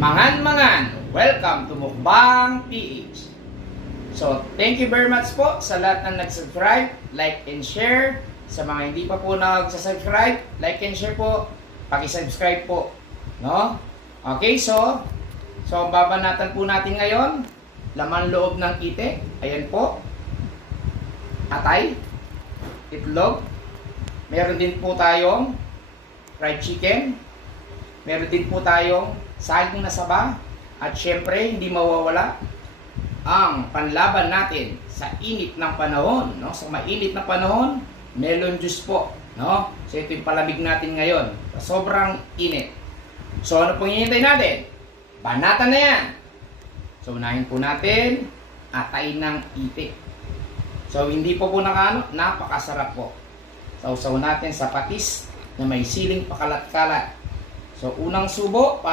Mangan-mangan, welcome to Mukbang PH. So, thank you very much po sa lahat ng nag-subscribe, like and share. Sa mga hindi pa po nag-subscribe, like and share po, paki-subscribe po, no? Okay, so ang babanatan po natin ngayon, laman loob ng itik. Ayan po. Atay, itlog. Meron din po tayong fried chicken. Meron din po tayong saging na saba. At syempre, hindi mawawala ang panlaban natin sa init ng panahon, no? Sa mainit na panahon, melon juice po, no? So ito yung palamig natin ngayon. Sobrang init. So ano pong hinihintay natin? Banatan na yan. So unahin po natin atay ng itik. So hindi po napakasarap po. Sausaw natin sa patis na may siling pakalat-kalat. So unang subo para